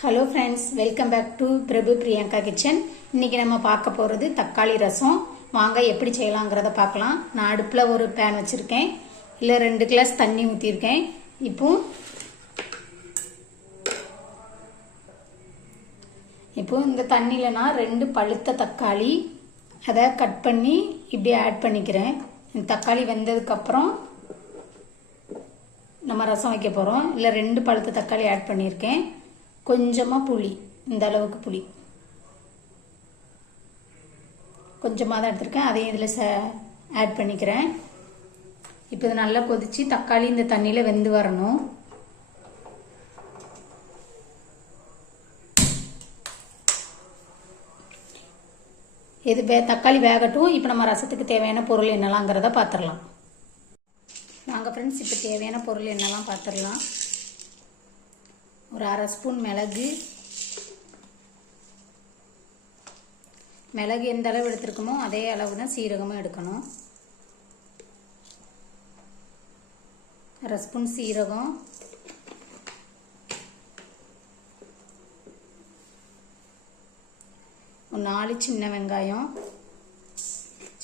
Hello friends, welcome back to Prabhu Priyanka kitchen. இன்னைக்கு நம்ம பார்க்க போகிறது தக்காளி ரசம். வாங்க எப்படி செய்யலாங்கிறத பார்க்கலாம். நான் அடுப்பில் ஒரு பேன் வச்சுருக்கேன். இல்லை 2 கிளாஸ் தண்ணி ஊற்றிருக்கேன். இப்போ இந்த தண்ணியில் நான் 2 பழுத்த தக்காளி அதை கட் பண்ணி இப்படி ஆட் பண்ணிக்கிறேன். இந்த தக்காளி வெந்ததுக்கப்புறம் நம்ம ரசம் வைக்க போகிறோம். இல்லை 2 பழுத்த தக்காளி ஆட் பண்ணியிருக்கேன். கொஞ்சமாக புளி, இந்த அளவுக்கு புளி கொஞ்சமாக தான் எடுத்திருக்கேன். அதையும் இதில் ஆட் பண்ணிக்கிறேன். இப்போ இது நல்லா கொதித்து தக்காளி இந்த தண்ணியில் வெந்து வரணும். தக்காளி வேகட்டும். இப்போ நம்ம ரசத்துக்கு தேவையான பொருள் என்னலாங்கிறத பார்த்துடலாம். வாங்க ஃப்ரெண்ட்ஸ், இப்போ தேவையான பொருள் என்னெல்லாம் பார்த்துடலாம். ஒரு 1/2 ஸ்பூன் மிளகு எந்த அளவு எடுத்துருக்கோமோ அதே அளவு தான் சீரகமும் எடுக்கணும். 1/2 ஸ்பூன் சீரகம், ஒரு 4 சின்ன வெங்காயம்.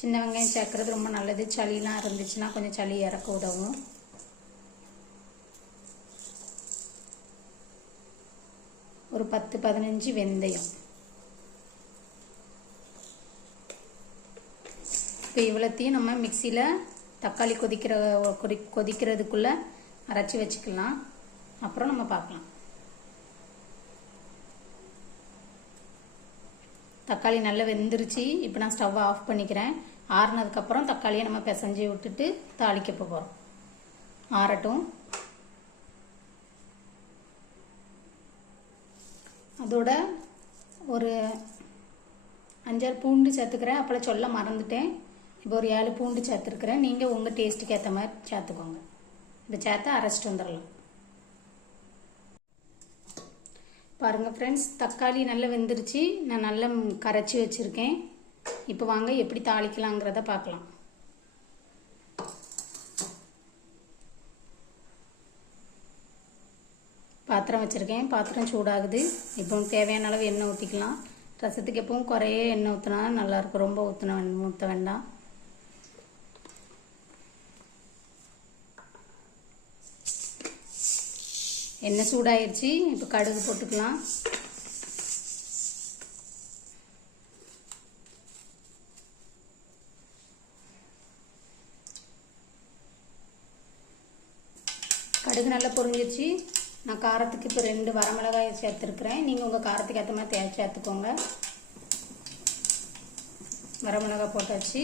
சின்ன வெங்காயம் சேர்க்குறது ரொம்ப நல்லது. சளிலாம் இருந்துச்சுன்னா கொஞ்சம் சளி இறக்க உதவும். ஒரு 10-15 வெந்தயம். இப்போ இவ்வளோத்தையும் நம்ம மிக்சியில் தக்காளி கொதிக்கிறதுக்குள்ளே அரைச்சி வச்சுக்கலாம். அப்புறம் நம்ம பார்க்கலாம். தக்காளி நல்லா வெந்துருச்சு. இப்போ நான் ஸ்டவ்வை ஆஃப் பண்ணிக்கிறேன். ஆறுனதுக்கப்புறம் தக்காளியை நம்ம பிசைஞ்சு விட்டுட்டு தாளிக்க போகிறோம். ஆறட்டும். அதோட ஒரு 5-6 பூண்டு சேர்த்துக்கிறேன். அப்போலாம் சொல்ல மறந்துட்டேன். இப்போ ஒரு 7 பூண்டு சேர்த்துருக்குறேன். நீங்கள் உங்கள் டேஸ்ட்டுக்கு ஏற்ற மாதிரி சேர்த்துக்கோங்க. இதை சேர்த்து அரைச்சிட்டு வந்துடலாம். பாருங்கள் ஃப்ரெண்ட்ஸ், தக்காளி நல்லா வெந்துருச்சு. நான் நல்லா கரைச்சி வச்சுருக்கேன். இப்போ வாங்க எப்படி தாளிக்கலாங்கிறத பார்க்கலாம். பாத்திரம் வச்சுருக்கேன். பாத்திரம் சூடாகுது. இப்போ தேவையான அளவு எண்ணெய் ஊற்றிக்கலாம். ரசத்துக்கு எப்பவும் குறைய எண்ணெய் ஊற்றினா நல்லாயிருக்கும். ரொம்ப ஊற்ற வேண்டாம். எண்ணெய் சூடாயிருச்சு. இப்போ கடுகு போட்டுக்கலாம். கடுகு நல்லா பொரிஞ்சிருச்சு. நான் காரத்துக்கு இப்போ 2 வரமிளகாய் சேர்த்துருக்குறேன். நீங்கள் உங்கள் காரத்துக்கு ஏற்ற மாதிரி சேர்த்துக்கோங்க. வரமிளகாய் போட்டாச்சு.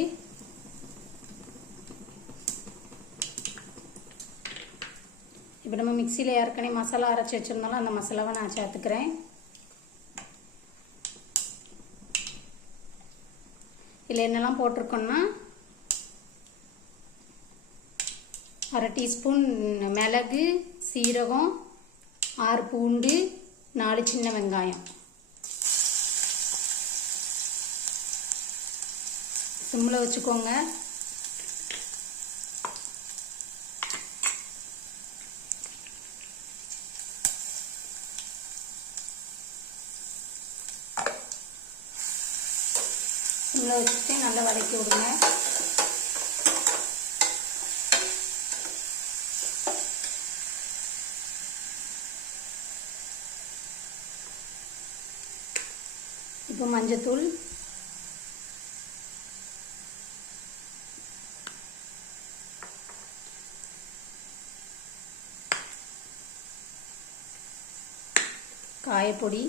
இப்போ நம்ம மிக்சியில் ஏற்கனவே மசாலா அரைச்சி வச்சுருந்தாலும் அந்த மசாலாவை நான் சேர்த்துக்கிறேன். இதில் என்னெல்லாம் போட்டிருக்கோன்னா 1/2 டீஸ்பூன் மிளகு, சீரகம், 6 பூண்டு, 4 சின்ன வெங்காயம். சிம்மில் வச்சுக்கோங்க. சிம்மில் வச்சுட்டு நல்லா வதக்கி விடுங்க. இப்போ மஞ்சத்தூள், காயப்பொடி,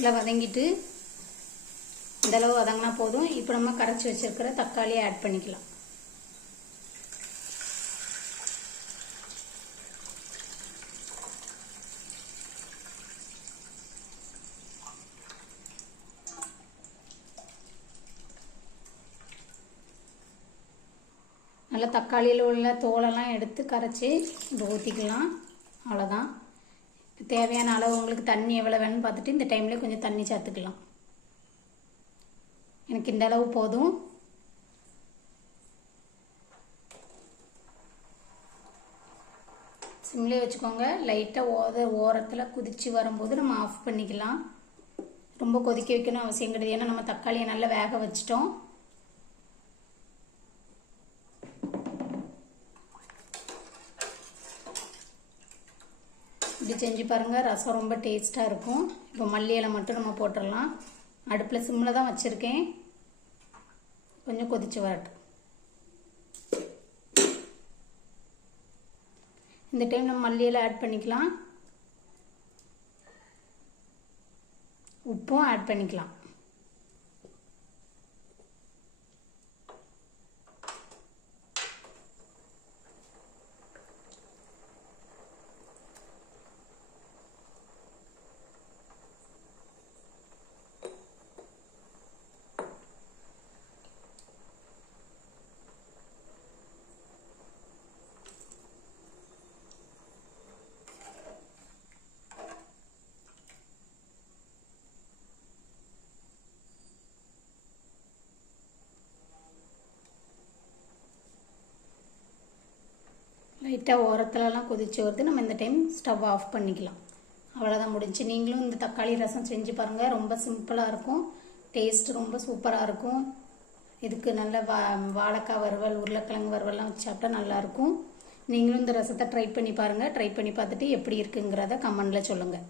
நல்லா வதங்கிட்டு இந்தளவு வதங்கினா போதும். இப்போ நம்ம கரைச்சி வச்சிருக்கிற தக்காளியை ஆட் பண்ணிக்கலாம். நல்லா தக்காளியில் உள்ள தோலெல்லாம் எடுத்து கரைச்சி இப்போ ஊற்றிக்கலாம். அவ்வளோதான். தேவையான அளவு உங்களுக்கு தண்ணி எவ்வளோ வேணும்னு பார்த்துட்டு இந்த டைம்லேயே கொஞ்சம் தண்ணி சேர்த்துக்கலாம். எனக்கு இந்த அளவு போதும். சிம்லேயே வச்சுக்கோங்க. லைட்டாக ஓரத்தில் கொதித்து வரும்போது நம்ம ஆஃப் பண்ணிக்கலாம். ரொம்ப கொதிக்க வைக்கணும் அவசியம் கிடையாது, ஏன்னா நம்ம தக்காளியை நல்லா வேக வச்சிட்டோம். இப்படி செஞ்சு பாருங்கள், ரசம் ரொம்ப டேஸ்ட்டாக இருக்கும். இப்போ மல்லி இலை மட்டும் நம்ம போட்டுடலாம். அடுப்பில் சிம்மில் தான் வச்சுருக்கேன். கொஞ்சம் கொதிச்சு வரட்டும். இந்த டைம் நம்ம மல்லி இலை ஆட் பண்ணிக்கலாம். உப்பும் ஆட் பண்ணிக்கலாம். லைட்டாக ஓரத்துலலாம் கொதிச்சு வருது. நம்ம இந்த டைம் ஸ்டவ் ஆஃப் பண்ணிக்கலாம். அவ்வளோதான், முடிஞ்சு. நீங்களும் இந்த தக்காளி ரசம் செஞ்சு பாருங்கள். ரொம்ப சிம்பிளாக இருக்கும், டேஸ்ட் ரொம்ப சூப்பராக இருக்கும். இதுக்கு நல்ல வாழைக்காய் வறுவல், உருளைக்கிழங்கு வறுவல்லாம் வச்சு சாப்பிட்டா நல்லாயிருக்கும். நீங்களும் இந்த ரசத்தை ட்ரை பண்ணி பாருங்கள். ட்ரை பண்ணி பார்த்துட்டு எப்படி இருக்குங்கிறத கமெண்டில் சொல்லுங்கள்.